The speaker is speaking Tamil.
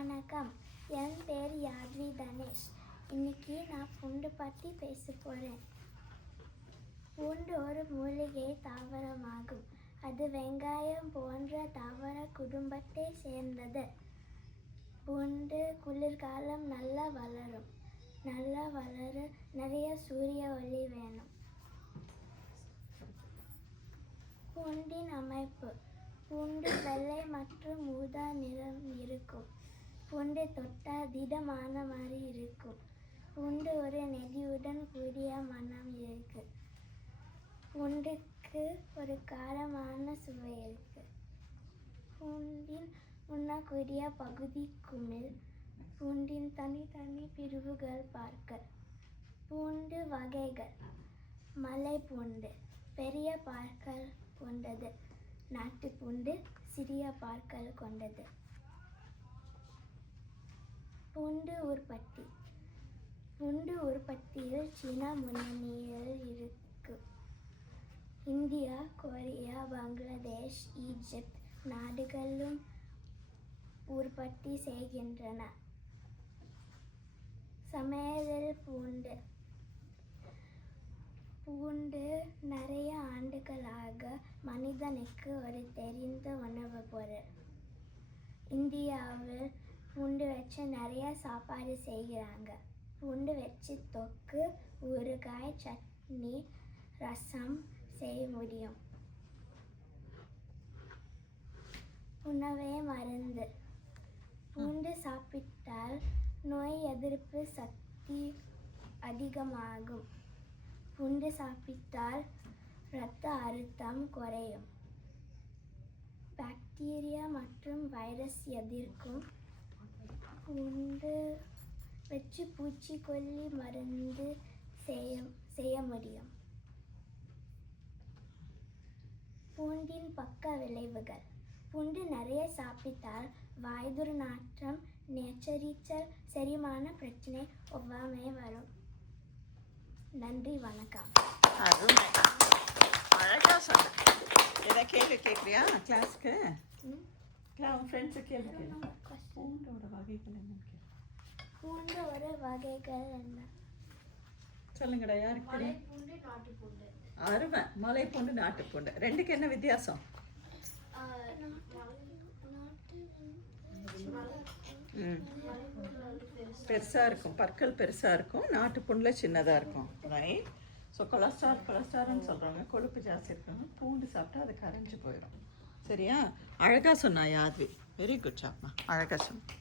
வணக்கம், என் பேர் யாத்வி தனேஷ். இன்னைக்கு நான் பூண்டு பற்றி பேச போகிறேன். பூண்டு ஒரு மூலிகை தாவரமாகும். அது வெங்காயம் போன்ற தாவர குடும்பத்தை சேர்ந்தது. பூண்டு குளிர்காலம் நல்லா வளர நிறைய சூரிய ஒளி வேணும். பூண்டின் அமைப்பு: பூண்டு வெள்ளை மற்றும் ஊதா நிறம் இருக்கும். பூண்டு தொட்டால் திடமான மாதிரி இருக்கும். பூண்டு ஒரு நெடியுடன் கூடிய மணம் இருக்கு. பூண்டுக்கு ஒரு காரமான சுவை இருக்கு. பூண்டின் உண்ணக்கூடிய பகுதி குமிழ். பூண்டின் தனித்தனி பிரிவுகள் பார்க்க. பூண்டு வகைகள்: மலைப்பூண்டு பெரிய பற்கள் கொண்டது. நாட்டுப்பூண்டு சிறிய பற்கள் கொண்டது. பூண்டு உற்பத்தி: பூண்டு உற்பத்தியில் சீனா முன்னணியில் இருக்கு. இந்தியா, கொரியா, பங்களாதேஷ், ஈஜிப்ட் நாடுகளும் உற்பத்தி செய்கின்றன. சமையலில் பூண்டு: பூண்டு நிறைய ஆண்டுகளாக மனிதனுக்கு ஒரு தெரிந்த உணவு பொருள். இந்தியாவில் பூண்டு வச்சு நிறைய சாப்பாடு செய்கிறாங்க. பூண்டு வச்சு தொக்கு, ஊறுகாய், சட்னி, ரசம் செய்ய முடியும். உணவே மருந்து: பூண்டு சாப்பிட்டால் நோய் எதிர்ப்பு சக்தி அதிகமாகும். பூண்டு சாப்பிட்டால் இரத்த அழுத்தம் குறையும். பாக்டீரியா மற்றும் வைரஸ் எதிர்க்கும். பூண்டு வச்சு பூச்சிக்கொல்லி மருந்து செய்ய முடியும். பூண்டின் பக்க விளைவுகள்: பூண்டு நிறைய சாப்பிட்டால் வாய் துர்நாற்றம், நெஞ்செரிச்சல், செரிமான பிரச்சனை, ஒவ்வாமை வரும். நன்றி, வணக்கம். அழகா சொன்ன. ஏதாவது கேள்வி கேட்குறியா கிளாஸ்க்கு? உன் ஃப்ரெண்ட்ஸு கேள்வி கேளு. பூண்டோட வகைகள் என்னன்னு கேளு. பூண்டோட வகைகள் என்ன சொல்லுங்கடா. யாருக்கு தெரியும்? மலைப்பூண்டு, நாட்டுப்பூண்டு. அருமை. மலைப்பூண்டு, நாட்டுப்பூண்டு ரெண்டுக்கு என்ன வித்தியாசம்? பெருசாக இருக்கும், பற்கள் பெருசாக இருக்கும். நாட்டுப்பூண்டில் சின்னதாக இருக்கும். ரைட். ஸோ கொலஸ்ட்ரால்னு சொல்கிறாங்க. கொழுப்பு ஜாஸ்தி இருக்காங்க. பூண்டு சாப்பிட்டா அது கரைஞ்சி போயிடும். சரியா? அழகாக சொன்னா யாத்வி. Very good ஜாப்மா. அழகாக சொன்ன.